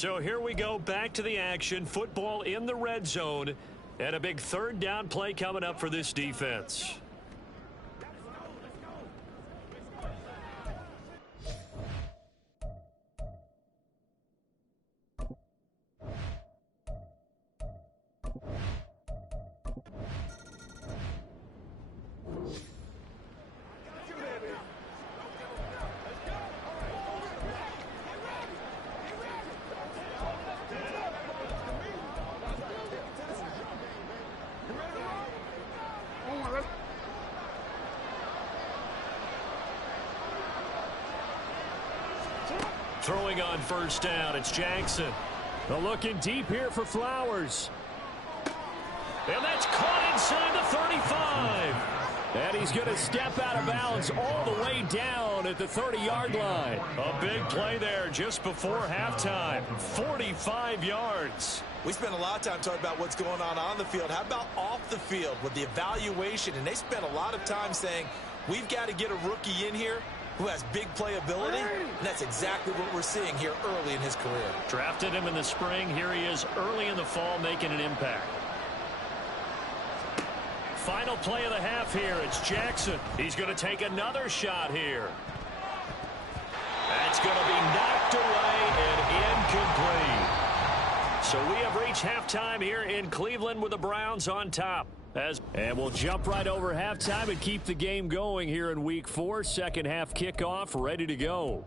So here we go, back to the action. Football in the red zone. And a big third down play coming up for this defense. Throwing on first down, it's Jackson. They're looking deep here for Flowers. And that's caught inside the 35. And he's going to step out of bounds all the way down at the 30-yard line. A big play there just before halftime. 45 yards. We spent a lot of time talking about what's going on the field. How about off the field with the evaluation? And they spent a lot of time saying, we've got to get a rookie in here who has big playability, and that's exactly what we're seeing here early in his career. Drafted him in the spring. Here he is early in the fall making an impact. Final play of the half here. It's Jackson. He's going to take another shot here. That's going to be knocked away and incomplete. So we have reached halftime here in Cleveland with the Browns on top. And we'll jump right over halftime and keep the game going here in Week 4. Second half kickoff, ready to go.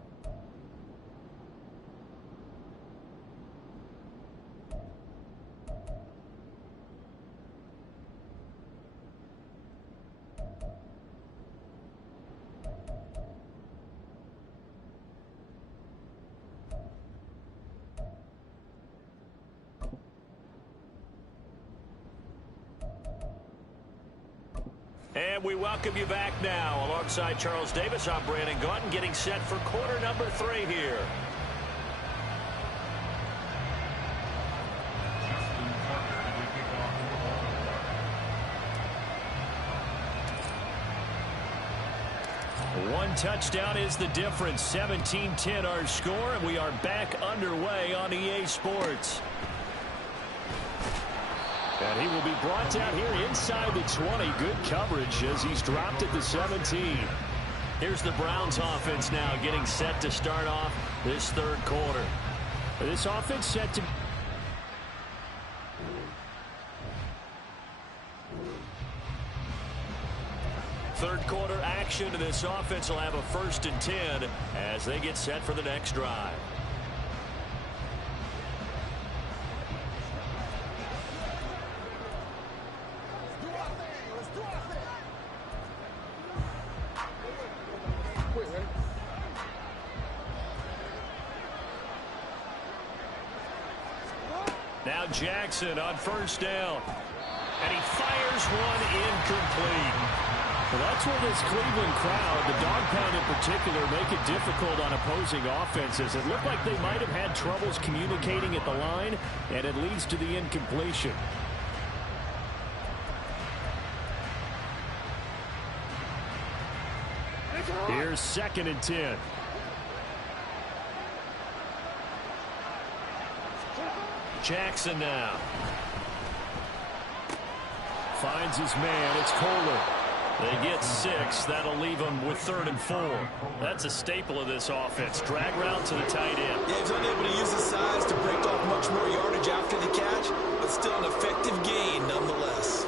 And we welcome you back now. Alongside Charles Davis, I'm Brandon Gaudin, getting set for quarter number 3 here. One touchdown is the difference. 17-10 our score, and we are back underway on EA Sports. And he will be brought down here inside the 20. Good coverage as he's dropped at the 17. Here's the Browns offense now getting set to start off this third quarter. This offense set to... Third quarter action, and this offense will have a 1st and 10 as they get set for the next drive. Now Jackson on first down. And he fires one incomplete. Well, that's where this Cleveland crowd, the dog pound in particular, make it difficult on opposing offenses. It looked like they might have had troubles communicating at the line, and it leads to the incompletion. Here's 2nd and 10. Jackson now. Finds his man. It's Kohler. They get 6. That'll leave them with 3rd and 4. That's a staple of this offense. Drag route to the tight end. Yeah, he's unable to use his size to break off much more yardage after the catch, but still an effective gain nonetheless.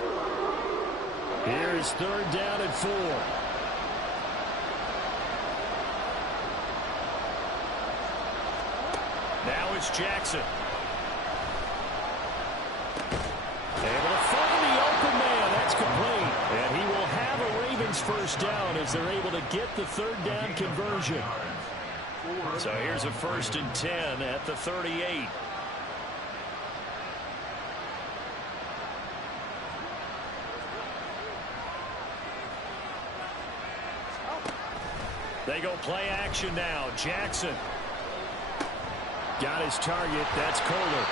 Here's 3rd down and 4. Now it's Jackson. Able to find the open man. That's complete. And he will have a Ravens 1st down as they're able to get the 3rd down conversion. So here's a 1st and 10 at the 38. They go play action now. Jackson. Got his target. That's Kohler.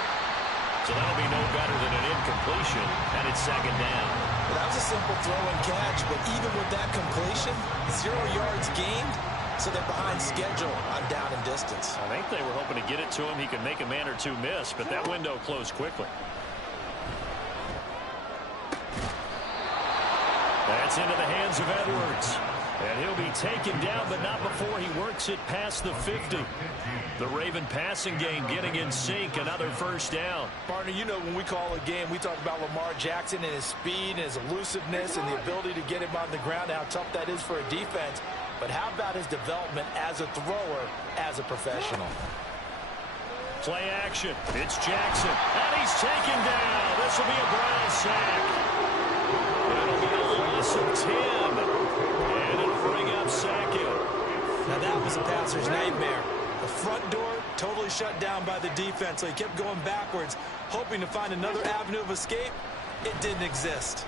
So that'll be no better than an incompletion, and it's 2nd down. Well, that was a simple throw and catch, but even with that completion, 0 yards gained, so they're behind schedule on down and distance. I think they were hoping to get it to him. He could make a man or two miss, but that window closed quickly. That's into the hands of Edwards. And he'll be taken down, but not before he works it past the 50. The Raven passing game getting in sync. Another first down. Partner, you know when we call a game, we talk about Lamar Jackson and his speed and his elusiveness and the ability to get him on the ground, how tough that is for a defense. But how about his development as a thrower, as a professional? Play action. It's Jackson. And he's taken down. This will be a Brown sack. It'll be a loss of 10. And it'll bring up Sackett. Now that was a passer's nightmare. The front door totally shut down by the defense, so he kept going backwards, hoping to find another avenue of escape. It didn't exist.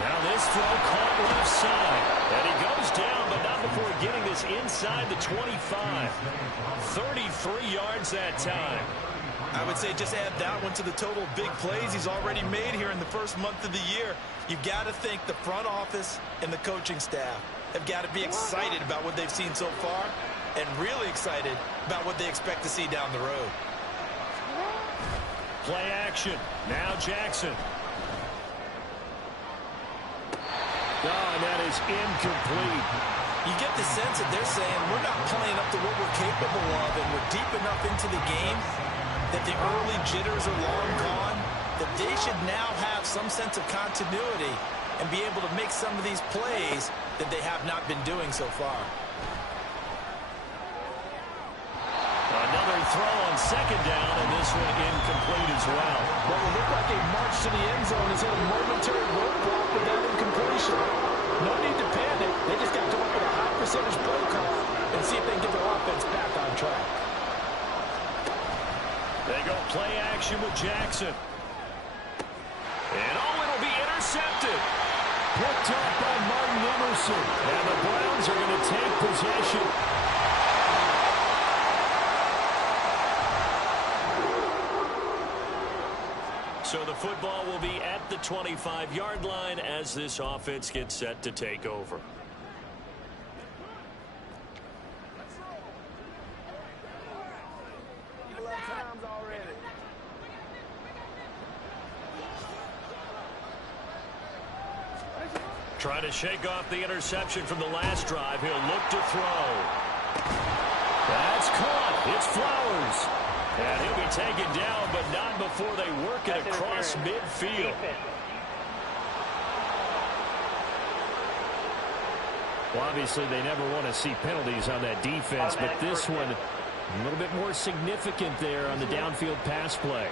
Now this throw caught left side. And he goes down, but not before getting this inside the 25. 33 yards that time. I would say just add that one to the total big plays he's already made here in the first month of the year. You've got to think the front office and the coaching staff have got to be excited about what they've seen so far and really excited about what they expect to see down the road. Play action. Now Jackson. Oh, that is incomplete. You get the sense that they're saying we're not playing up to what we're capable of, and we're deep enough into the game that the early jitters are long gone, that they should now have some sense of continuity and be able to make some of these plays that they have not been doing so far. Another throw on second down, and this one incomplete as well. What will look like a march to the end zone is hit a momentary roadblock with that incompletion. No need to panic. They just got to come up with a high percentage play call and see if they can get their offense back on track. They go play action with Jackson. And oh, it'll be intercepted. Picked up by Martin Emerson. And the Browns are going to take possession. So the football will be at the 25-yard line as this offense gets set to take over. Trying to shake off the interception from the last drive. He'll look to throw. That's caught. It's Flowers. And he'll be taken down, but not before they work it across midfield. Well, obviously, they never want to see penalties on that defense, but this one a little bit more significant there on the downfield pass play.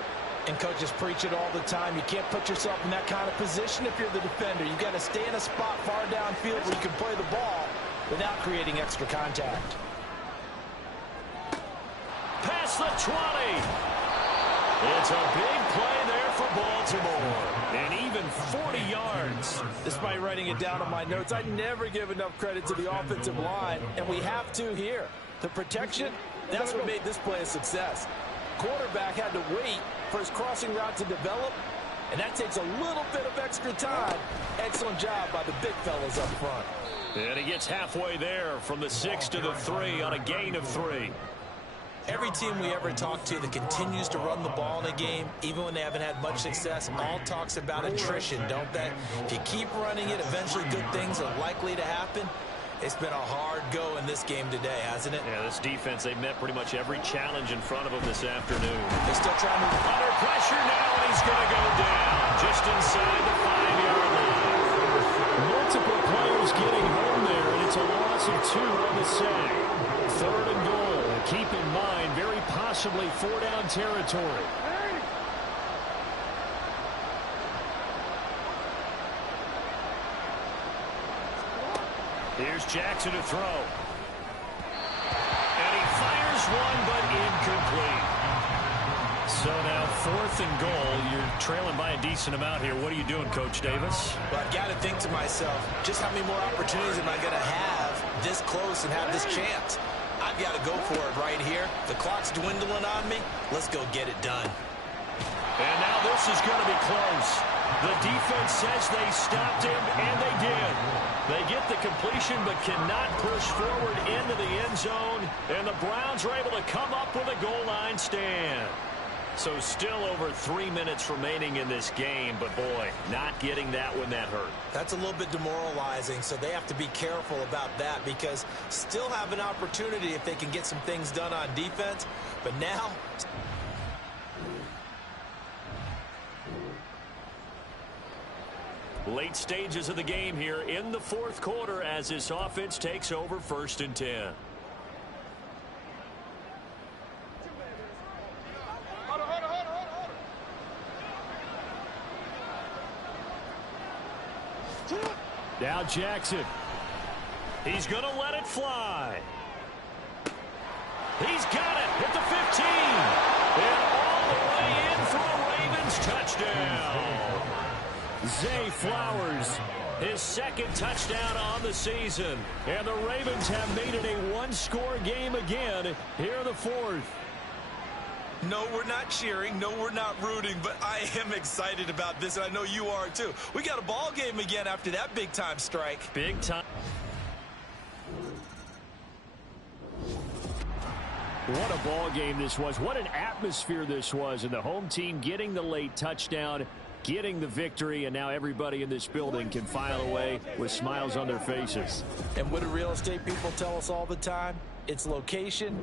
And coaches preach it all the time. You can't put yourself in that kind of position if you're the defender. You've got to stay in a spot far downfield where you can play the ball without creating extra contact. Past the 20. It's a big play there for Baltimore. And even 40 yards. Despite writing it down on my notes, I never give enough credit to the offensive line, and we have to here. The protection, that's what made this play a success. Quarterback had to wait for his crossing route to develop, and that takes a little bit of extra time. Excellent job by the big fellas up front. And he gets halfway there from the 6 to the 3 on a gain of 3. Every team we ever talk to that continues to run the ball in a game, even when they haven't had much success, all talks about attrition, don't they? If you keep running it, eventually good things are likely to happen. It's been a hard go in this game today, hasn't it? Yeah, this defense, they've met pretty much every challenge in front of them this afternoon. They're still trying to... Under pressure now, and he's going to go down just inside the 5-yard line. Multiple players getting home there, and it's a loss of 2 on the sack. 3rd and goal. Keep in mind, very possibly 4-down territory. Here's Jackson to throw. And he fires one, but incomplete. So now 4th and goal. You're trailing by a decent amount here. What are you doing, Coach Davis? Well, I've got to think to myself, just how many more opportunities am I going to have this close and have this chance? I've got to go for it right here. The clock's dwindling on me. Let's go get it done. And now this is going to be close. The defense says they stopped him, and they did. They get the completion but cannot push forward into the end zone, and the Browns are able to come up with a goal line stand. So still over 3 minutes remaining in this game, but boy, not getting that one that hurt. That's a little bit demoralizing, so they have to be careful about that because still have an opportunity if they can get some things done on defense, but now... Late stages of the game here in the fourth quarter as this offense takes over 1st and 10. Now Jackson. He's going to let it fly. He's got it at the 15. And all the way in for a Ravens touchdown. Zay Flowers, his 2nd touchdown on the season. And the Ravens have made it a one-score game again here in the 4th. No, we're not cheering. No, we're not rooting, but I am excited about this, and I know you are too. We got a ball game again after that big-time strike. Big time. What a ball game this was. What an atmosphere this was. And the home team getting the late touchdown, getting the victory, and now everybody in this building can file away with smiles on their faces. And what do real estate people tell us all the time? It's location.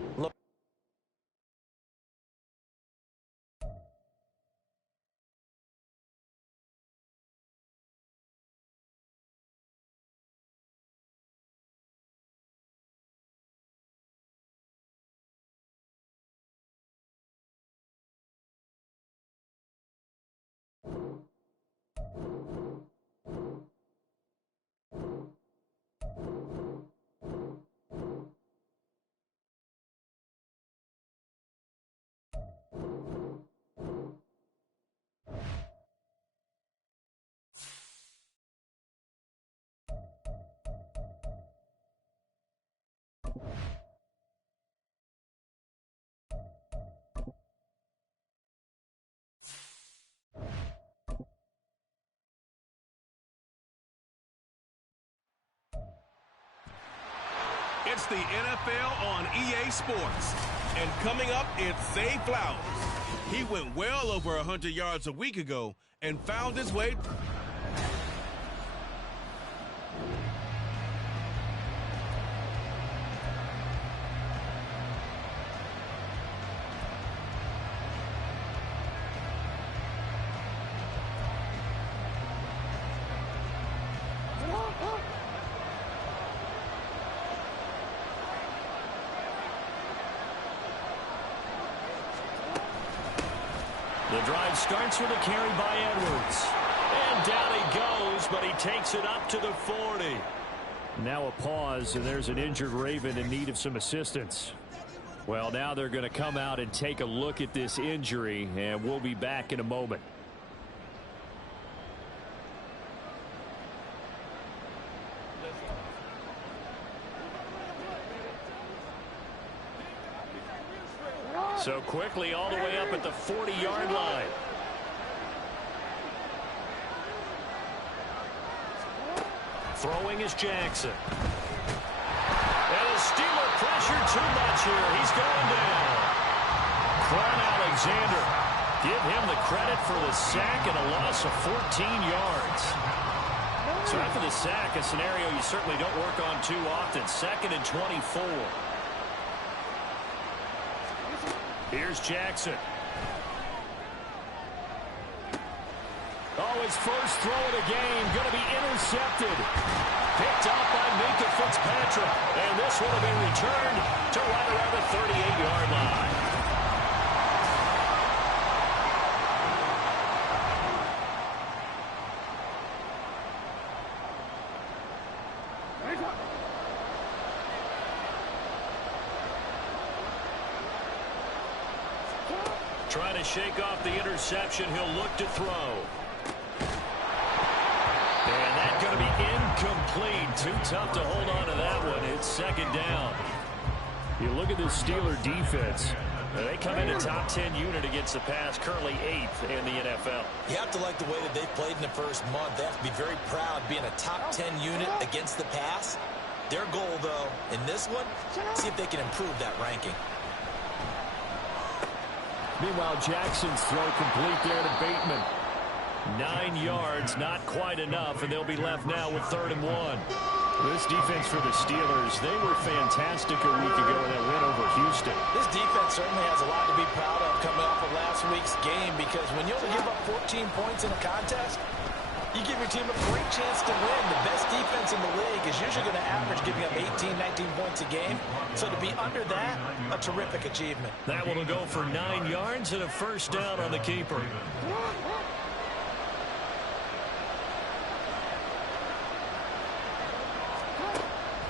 It's the NFL on EA Sports. And coming up, it's Zay Flowers. He went well over 100 yards a week ago and found his way. The drive starts with a carry by Edwards. And down he goes, but he takes it up to the 40. Now a pause, and there's an injured Raven in need of some assistance. Well, now they're going to come out and take a look at this injury, and we'll be back in a moment. So quickly all the way up at the 40-yard line. Throwing is Jackson. And the Steeler pressure too much here. He's going down. Quan Alexander. Give him the credit for the sack and a loss of 14 yards. So after the sack, a scenario you certainly don't work on too often. 2nd and 24. Here's Jackson. Oh, his first throw of the game going to be intercepted. Picked up by Minkah Fitzpatrick. And this will have been returned to right around the 38-yard line. Trying to shake off the interception. He'll look to throw. And that's going to be incomplete. Too tough to hold on to that one. It's 2nd down. You look at this Steeler defense. They come in a top 10 unit against the pass, currently 8th in the NFL. You have to like the way that they've played in the first month. They have to be very proud being a top 10 unit against the pass. Their goal, though, in this one, see if they can improve that ranking. Meanwhile, Jackson's throw complete there to Bateman. 9 yards, not quite enough, and they'll be left now with 3rd and 1. This defense for the Steelers, they were fantastic a week ago in that win over Houston. This defense certainly has a lot to be proud of coming off of last week's game, because when you only give up 14 points in a contest, you give your team a great chance to win. The best defense in the league is usually going to average giving up 18, 19 points a game. So to be under that, a terrific achievement. That one will go for 9 yards and a first down on the keeper.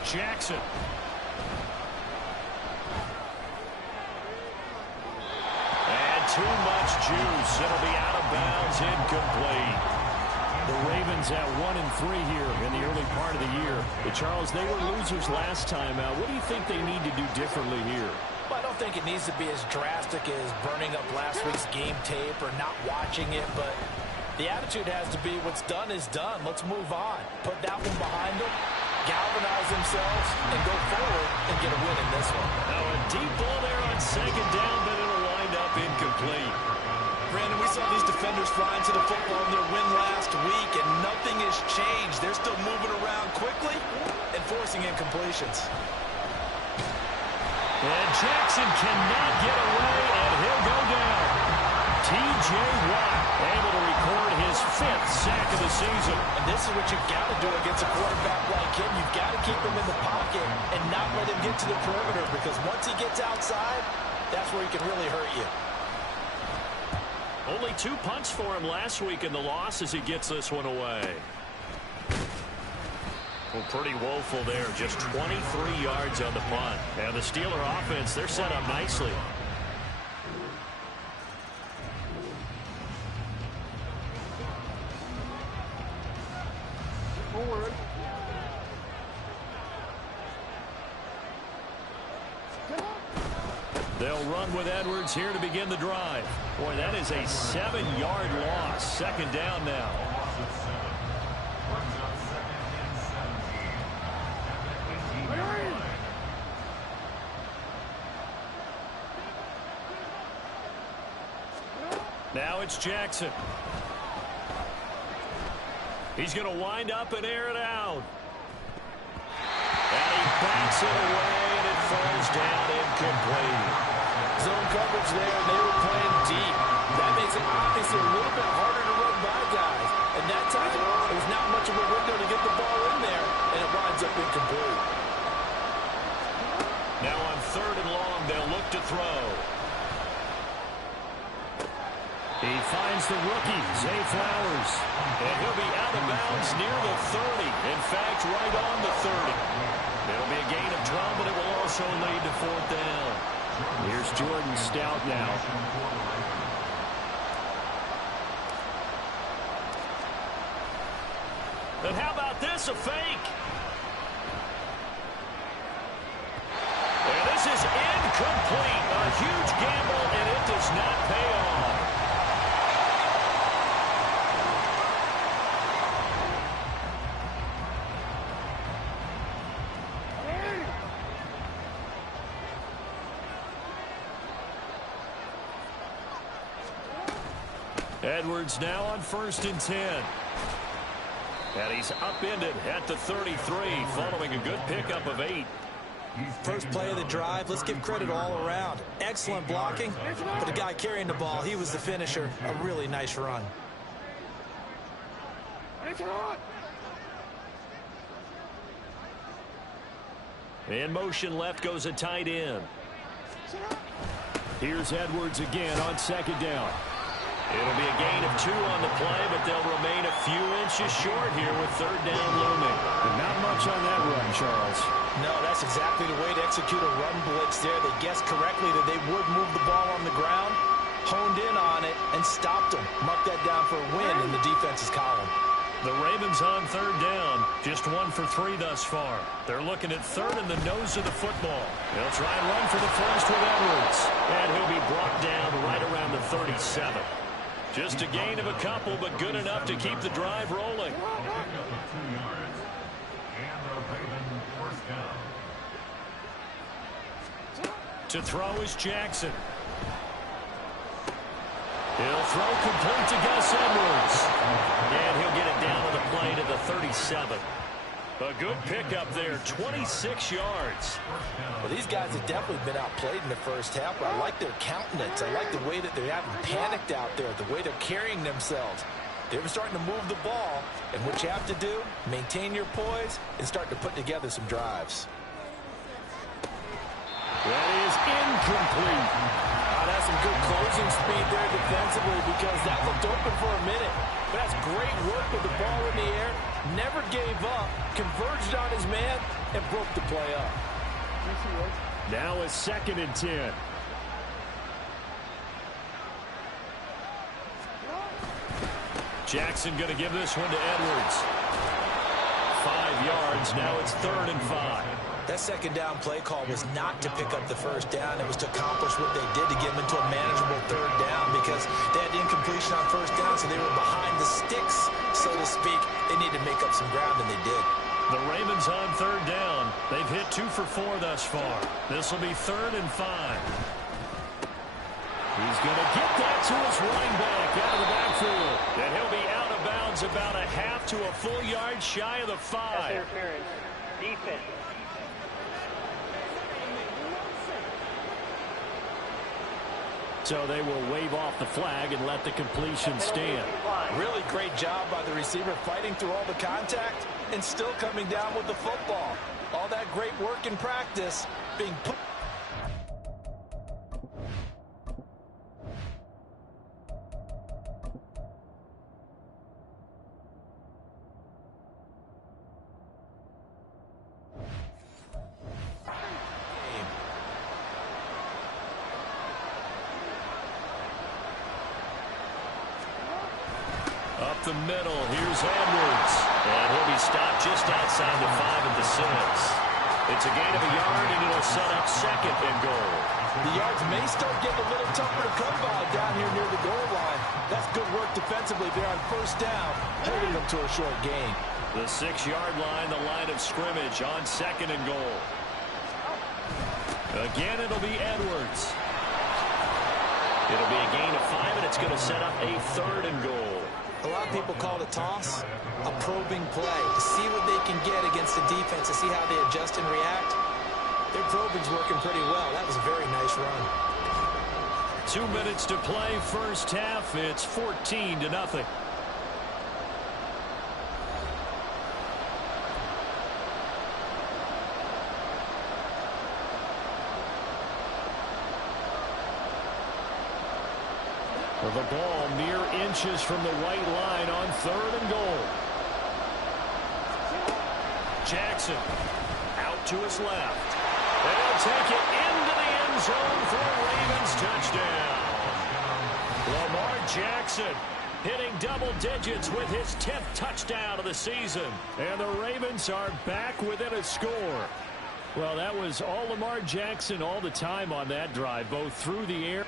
Jackson. And too much juice. It'll be out of bounds, incomplete. The Ravens at 1-3 here in the early part of the year. But Charles, they were losers last time out. What do you think they need to do differently here? Well, I don't think it needs to be as drastic as burning up last week's game tape or not watching it, but the attitude has to be what's done is done. Let's move on. Put that one behind them, galvanize themselves, and go forward and get a win in this one. Now a deep ball there on 2nd down, but it'll wind up incomplete. Brandon, we saw these defenders flying to the football in their win last week, and nothing has changed. They're still moving around quickly and forcing incompletions. And Jackson cannot get away, and he'll go down. T.J. Watt able to record his 5th sack of the season. And this is what you've got to do against a quarterback like him. You've got to keep him in the pocket and not let him get to the perimeter, because once he gets outside, that's where he can really hurt you. Only 2 punts for him last week in the loss as he gets this one away. Well, pretty woeful there. Just 23 yards on the punt. And the Steeler offense, they're set up nicely. Forward. They'll run with Edwards here to begin the drive. Boy, that is a 7-yard loss. 2nd down now. Now it's Jackson. He's going to wind up and air it out. And he backs it away, and it falls down incomplete. Zone coverage there, and they were playing deep. That makes it obviously a little bit harder to run by guys. And that time, there was not much of a window to get the ball in there, and it winds up incomplete. Now on 3rd and long, they'll look to throw. He finds the rookie, Zay Flowers. And he'll be out of bounds near the 30. In fact, right on the 30. It'll be a gain of 12, but it will also lead to 4th down. Here's Jordan Stout now. And how about this, a fake? And this is incomplete. A huge gamble, and it does not pay off. Edwards now on 1st and 10. And he's upended at the 33 following a good pickup of 8. First play of the drive, let's give credit all around. Excellent blocking, but the guy carrying the ball, he was the finisher. A really nice run. In motion left goes a tight end. Here's Edwards again on 2nd down. It'll be a gain of 2 on the play, but they'll remain a few inches short here with 3rd down looming. But not much on that run, Charles. No, that's exactly the way to execute a run blitz there. They guessed correctly that they would move the ball on the ground, honed in on it, and stopped them. Mark that down for a win in the defense's column. The Ravens on third down. Just 1 for 3 thus far. They're looking at third in the nose of the football. They'll try and run for the first with Edwards. And he'll be brought down right around the 37. Just a gain of a couple, but good enough to keep the drive rolling. To throw is Jackson. He'll throw complete to Gus Edwards. And he'll get it down on the play to the 37. A good pickup there, 26 yards. Well, these guys have definitely been outplayed in the first half, but I like their countenance. I like the way that they haven't panicked out there, the way they're carrying themselves. They're starting to move the ball, and what you have to do, maintain your poise and start to put together some drives. That is incomplete. That's some good closing speed there defensively because that looked open for a minute. But that's great work with the ball in the air. Never gave up, converged on his man, and broke the play up. Now a 2nd and 10. Jackson going to give this one to Edwards. 5 yards. Now it's 3rd and 5. That second down play call was not to pick up the first down. It was to accomplish what they did to get them into a manageable 3rd down because they had incompletion on first down, so they were behind the sticks, so to speak. They needed to make up some ground, and they did. The Ravens on 3rd down. They've hit 2 for 4 thus far. This will be 3rd and 5. He's going to get that to his running back out of the backfield. And he'll be out of bounds about a half to a full yard shy of the 5. Interference. Defense. So they will wave off the flag and let the completion stand. Really great job by the receiver fighting through all the contact and still coming down with the football. All that great work in practice being put. Up the middle, here's Edwards. And he'll be stopped just outside the 5 at the 6. It's a gain of a yard, and it'll set up 2nd and goal. The yards may start getting a little tougher to come by down here near the goal line. That's good work defensively there on first down, holding them to a short gain. The 6-yard line, the line of scrimmage on 2nd and goal. Again, it'll be Edwards. It'll be a gain of 5, and it's going to set up a 3rd and goal. A lot of people call it a toss, a probing play, to see what they can get against the defense, to see how they adjust and react. Their probing's working pretty well. That was a very nice run. 2 minutes to play, first half. It's 14-0. The ball mere inches from the white line on 3rd and goal. Jackson out to his left. And he'll take it into the end zone for a Ravens touchdown. Lamar Jackson hitting double digits with his 10th touchdown of the season. And the Ravens are back within a score. Well, that was all Lamar Jackson all the time on that drive, both through the air.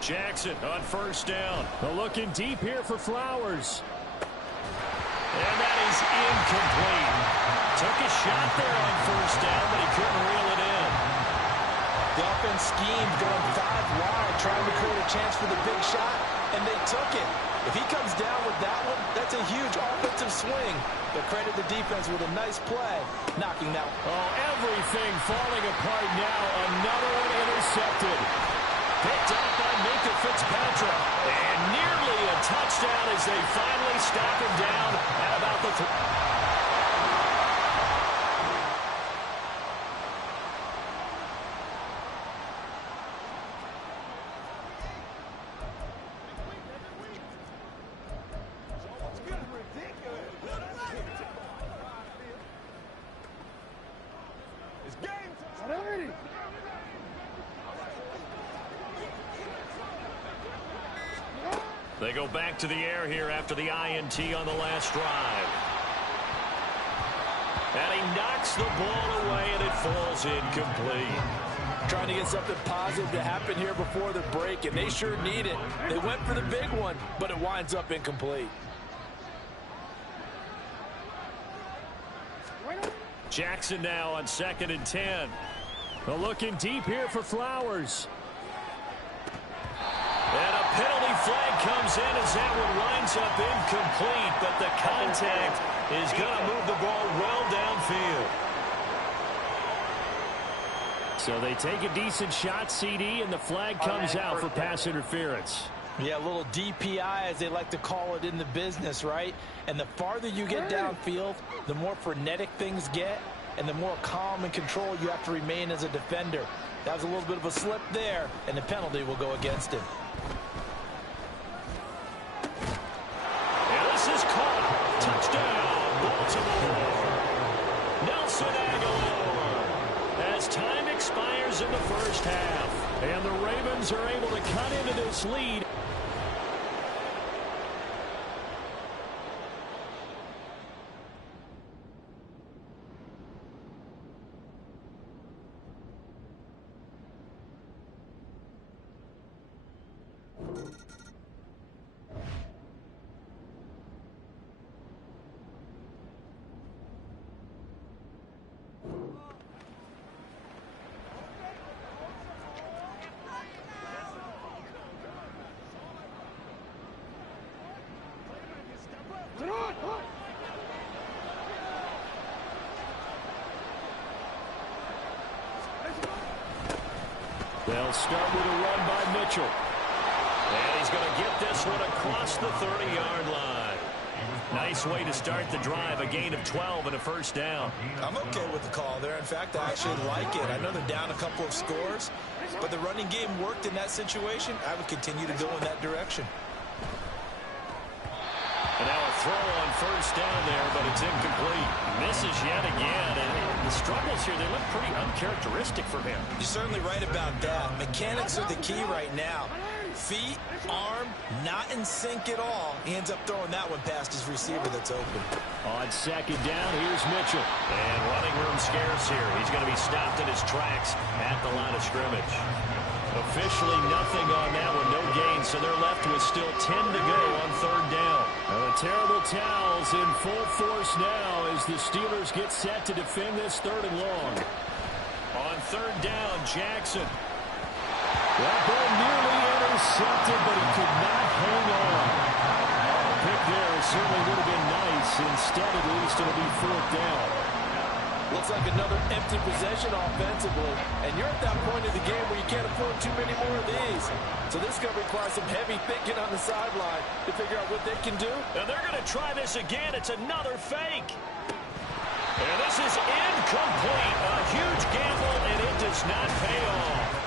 Jackson on first down. Looking deep here for Flowers. And that is incomplete. Took a shot there on first down, but he couldn't reel it in. The offense schemed going 5 wide, trying to create a chance for the big shot, and they took it. If he comes down with that one, that's a huge offensive swing. But credit the defense with a nice play, knocking that one. Oh, everything falling apart now. Another one intercepted. Picked up by Minka Fitzpatrick. And nearly a touchdown as they finally stop him down at about the 3. They go back to the air here after the INT on the last drive. And he knocks the ball away, and it falls incomplete. Trying to get something positive to happen here before the break, and they sure need it. They went for the big one, but it winds up incomplete. Jackson now on 2nd and 10. They're looking deep here for Flowers. And a penalty flag comes in as that one winds up incomplete, but the contact is going to move the ball well downfield. So they take a decent shot, CD, and the flag comes out for pass interference. Yeah, a little DPI, as they like to call it in the business, right? And the farther you get downfield, the more frenetic things get, and the more calm and control you have to remain as a defender. That was a little bit of a slip there, and the penalty will go against him. And this is caught. Touchdown, Baltimore. Nelson Aguilar. As time expires in the first half, and the Ravens are able to cut into this lead. They'll start with a run by Mitchell. And he's going to get this one across the 30-yard line. Nice way to start the drive, a gain of 12 and a first down. I'm okay with the call there. In fact, I actually like it. I know they're down a couple of scores, but the running game worked in that situation. I would continue to go in that direction. And now a throw on first down there, but it's incomplete. Misses yet again, and the struggles here, they look pretty uncharacteristic for him. You're certainly right about that. Mechanics are the key right now. Feet, arm, not in sync at all. He ends up throwing that one past his receiver that's open. On second down, here's Mitchell. And running room scarce here. He's going to be stopped in his tracks at the line of scrimmage. Officially nothing on that one, no gain, so they're left with still 10 to go on third down. And the terrible towels in full force now as the Steelers get set to defend this 3rd and long. On third down, Jackson. That ball nearly intercepted, but he could not hang on. The pick there certainly would have been nice. Instead, at least, it'll be 4th down. Looks like another empty possession offensively, and you're at that point of the game where you can't afford too many more of these. So this is going to require some heavy thinking on the sideline to figure out what they can do. And they're going to try this again. It's another fake. And this is incomplete. A huge gamble, and it does not pay off.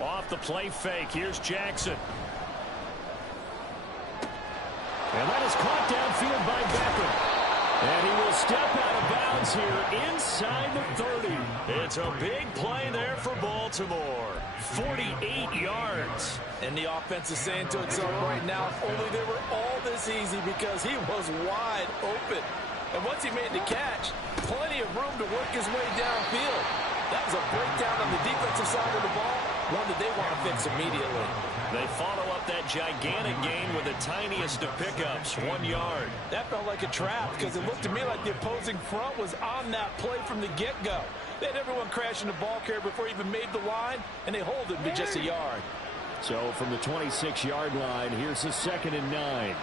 Off the play fake, here's Jackson. And that is caught downfield by Beckham. And he will step out of bounds here inside the 30. It's a big play there for Baltimore. 48 yards. And the offense is saying to itself right now, if only they were all this easy, because he was wide open. And once he made the catch, plenty of room to work his way downfield. That was a breakdown on the defensive side of the ball, one that they want to fix immediately. They follow up that gigantic gain with the tiniest of pickups, 1 yard. That felt like a trap because it looked to me like the opposing front was on that play from the get-go. They had everyone crashing the ball carrier before he even made the line, and they hold him to just a yard. So from the 26-yard line, here's the 2nd and 9.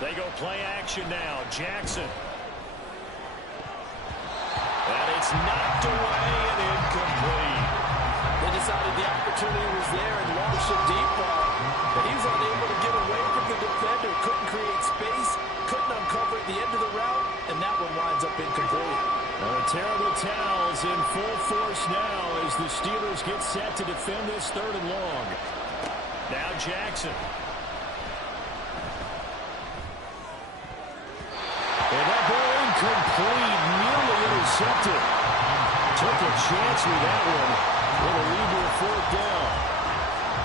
They go play action now. Jackson. And it's knocked away and incomplete. They decided the opportunity was there and launched a deep ball. But he was unable to get away from the defender. Couldn't create space. Couldn't uncover at the end of the route. And that one winds up incomplete. Terrible towels in full force now as the Steelers get set to defend this 3rd and long. Now Jackson. And that ball incomplete, nearly intercepted. Took a chance with that one. Will lead to a 4th down.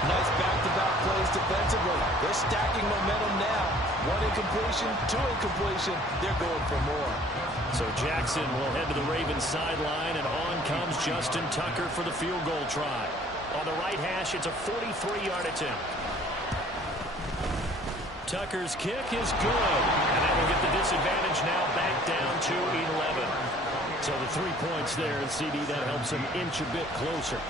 Nice back-to-back plays defensively. They're stacking momentum now. 1 incompletion, 2 incompletion. They're going for more. So Jackson will head to the Ravens sideline, and on comes Justin Tucker for the field goal try. On the right hash, it's a 43-yard attempt. Tucker's kick is good, and that will get the disadvantage now back down to 11. So the 3 points there, and CD, that helps him inch a bit closer.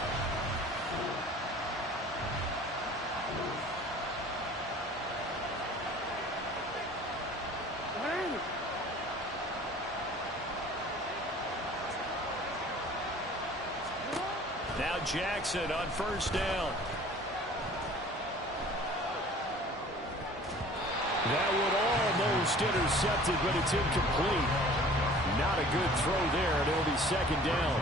Now Jackson on 1st down. That would almost intercepted, but it's incomplete. Not a good throw there, and it'll be 2nd down.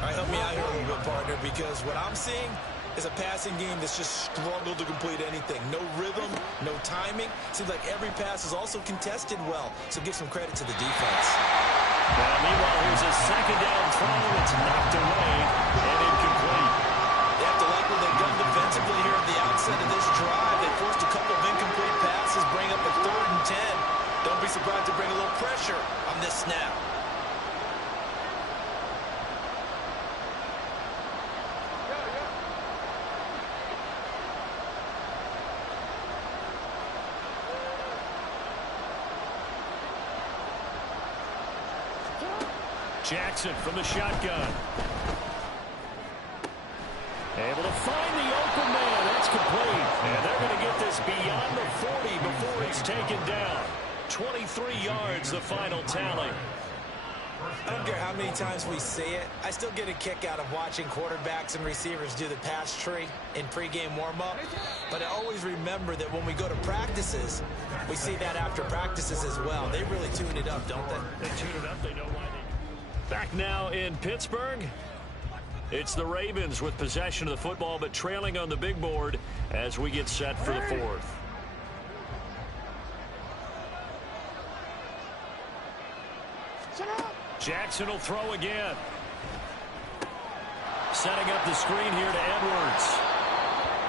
All right, help me out here a little bit, partner, because what I'm seeing is a passing game that's just struggled to complete anything. No rhythm, no timing. Seems like every pass is also contested well, so give some credit to the defense. Now, meanwhile, here's a 2nd down throw. It's knocked away and incomplete. They have to like what they've done defensively here at the outset of this drive. They forced a couple of incomplete passes, bring up a 3rd and 10. Don't be surprised to bring a little pressure on this snap. Jackson from the shotgun. Able to find the open man. That's complete. And they're going to get this beyond the 40 before he's taken down. 23 yards, the final tally. I don't care how many times we say it, I still get a kick out of watching quarterbacks and receivers do the pass tree in pregame warm-up. But I always remember that when we go to practices, we see that after practices as well. They really tune it up, don't they? They tune it up. They know why they... Back now in Pittsburgh. It's the Ravens with possession of the football, but trailing on the big board as we get set for the 4th. Jackson will throw again. Setting up the screen here to Edwards.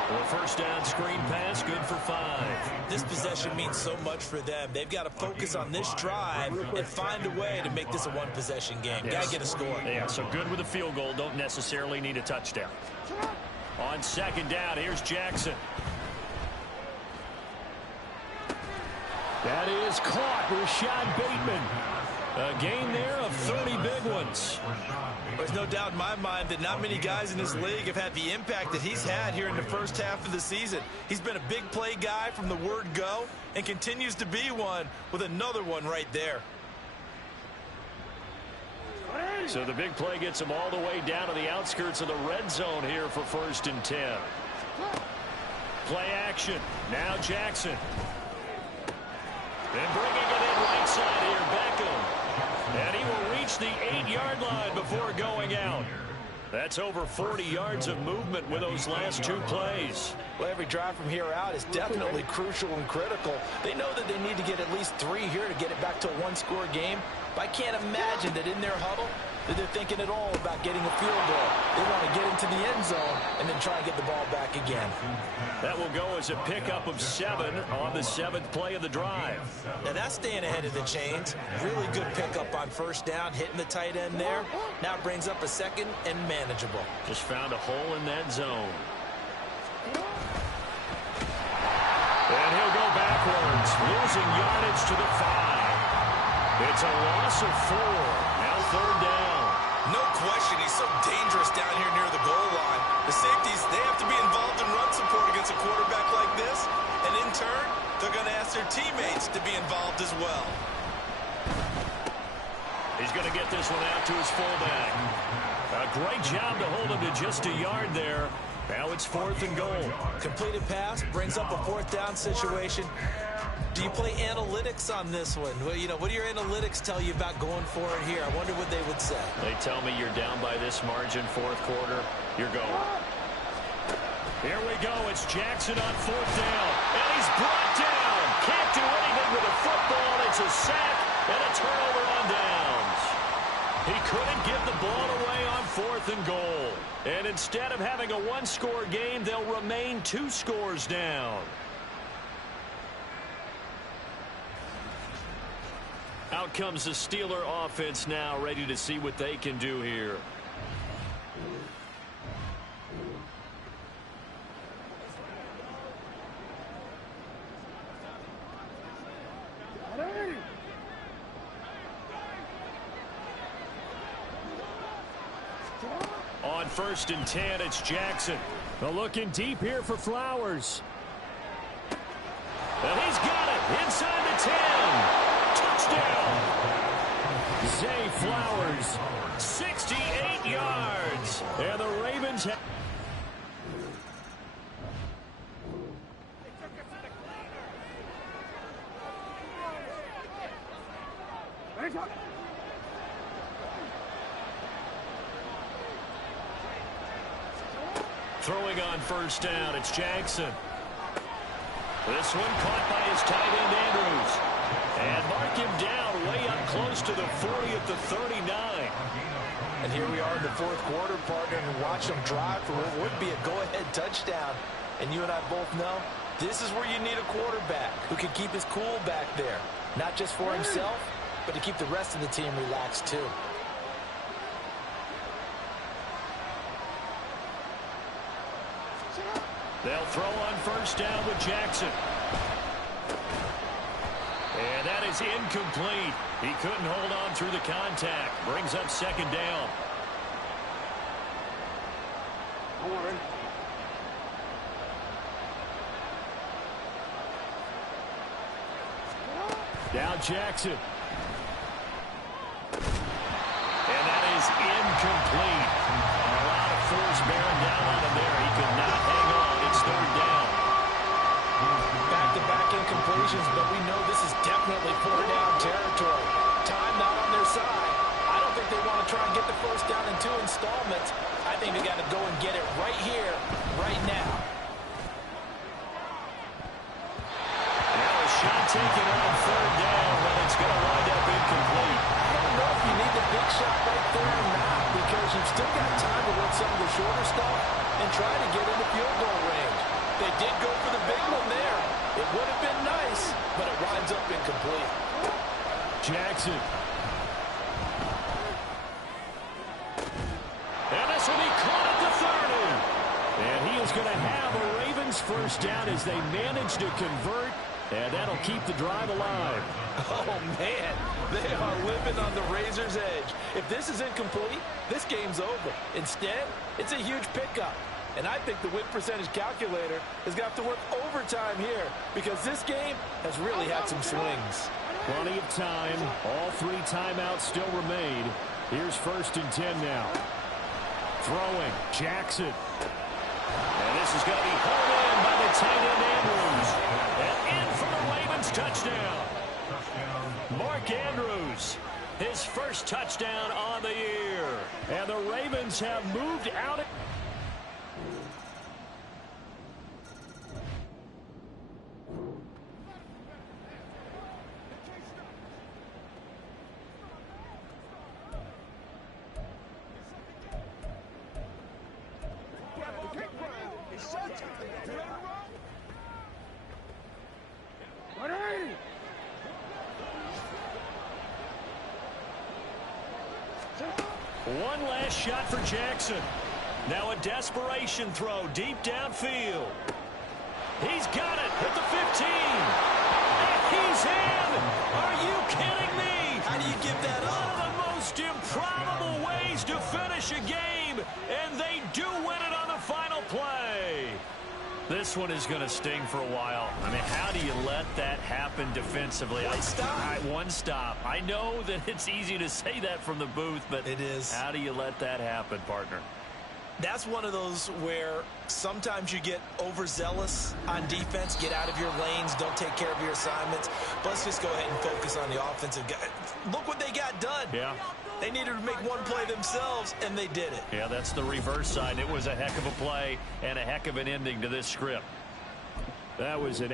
The 1st down screen pass, good for 5. This possession means so much for them. They've got to focus on this drive and find a way to make this a 1-possession game. Yes. Got to get a score. Yeah, so good with a field goal. Don't necessarily need a touchdown. On 2nd down, here's Jackson. That is caught. Rashad Bateman. A gain there of 30 big ones. There's no doubt in my mind that not many guys in this league have had the impact that he's had here in the 1st half of the season. He's been a big play guy from the word go and continues to be one with another one right there. So the big play gets him all the way down to the outskirts of the red zone here for 1st and 10. Play action. Now Jackson. And bringing it in right side here, Beckham. And he will reach the 8-yard line before going out. That's over 40 yards of movement with those last 2 plays. Well, every drive from here out is definitely crucial and critical. They know that they need to get at least 3 here to get it back to a 1-score game. But I can't imagine that in their huddle that they're thinking at all about getting a field goal. They want to get into the end zone and then try and get the ball back again. That will go as a pickup of 7 on the 7th play of the drive. Now that's staying ahead of the chains. Really good pickup on 1st down, hitting the tight end there. Now brings up a 2nd and manageable. Just found a hole in that zone. And he'll go backwards, losing yardage to the 5. It's a loss of 4. Now 3rd down. No question, he's so dangerous down here near the goal line. The safeties, they have to be involved in run support against a quarterback like this. And in turn, they're going to ask their teammates to be involved as well. He's going to get this one out to his fullback. A great job to hold him to just a yard there. Now it's 4th and goal. Completed pass brings up a 4th down situation. Do you play analytics on this one? Well, what do your analytics tell you about going for it here? I wonder what they would say. They tell me you're down by this margin, 4th quarter. You're going. Here we go. It's Jackson on 4th down. And he's brought down. Can't do anything with a football. It's a sack and a turnover on downs. He couldn't give the ball away on 4th and goal. And instead of having a one-score game, they'll remain 2 scores down. Out comes the Steeler offense now, ready to see what they can do here. On 1st and 10, it's Jackson. Looking deep here for Flowers. And he's got it inside the 10. Touchdown. Zay Flowers, 68 yards. And the Ravens have... Throwing on 1st down, it's Jackson. This one caught by his tight end, Andrews. And mark him down way up close to the 40 at the 39. And here we are in the 4th quarter, partner, and watch them drive for what would be a go-ahead touchdown. And you and I both know this is where you need a quarterback who can keep his cool back there. Not just for himself, but to keep the rest of the team relaxed too. They'll throw on 1st down with Jackson. And that is incomplete. He couldn't hold on through the contact. Brings up 2nd down. Now Jackson. And that is incomplete. A lot of force bearing down on him there. He could not hang on. It's 3rd down. Back-to-back incompletions, but we know this is definitely 4th-down territory. Time not on their side. I don't think they want to try and get the 1st down in 2 installments. I think they got to go and get it right here, right now. Now a shot taken on 3rd down, but it's going to wind up incomplete. I don't know if you need the big shot right there or not, because you've still got time to run some of the shorter stuff and try to get in the field goal range. They did go for the big one there. It would have been nice, but it winds up incomplete. Jackson. And this will be caught at the 30. And he is going to have a Ravens 1st down as they manage to convert. And that'll keep the drive alive. Oh, man. They are living on the razor's edge. If this is incomplete, this game's over. Instead, it's a huge pickup. And I think the win percentage calculator is going to have to work overtime here because this game has really had some swings. Plenty of time. All 3 timeouts still remain. Here's 1st and 10 now. Throwing. Jackson. And this is going to be hauled in by the tight end Andrews. And in for the Ravens touchdown. Mark Andrews. His 1st touchdown on the year. And the Ravens have moved out. One last shot for Jackson. Now a desperation throw deep downfield. He's got it at the 15. And he's in. Are you kidding me? How do you give that up? One of the most improbable ways to finish a game, and they do win it on the final play. This one is going to sting for a while. I mean, how do you let that happen defensively? One stop. I know that it's easy to say that from the booth, but it is. How do you let that happen, partner? That's one of those where sometimes you get overzealous on defense, get out of your lanes, don't take care of your assignments. But let's just go ahead and focus on the offensive guy. Look what they got done. Yeah. They needed to make one play themselves, and they did it. Yeah, that's the reverse side. It was a heck of a play and a heck of an ending to this script. That was an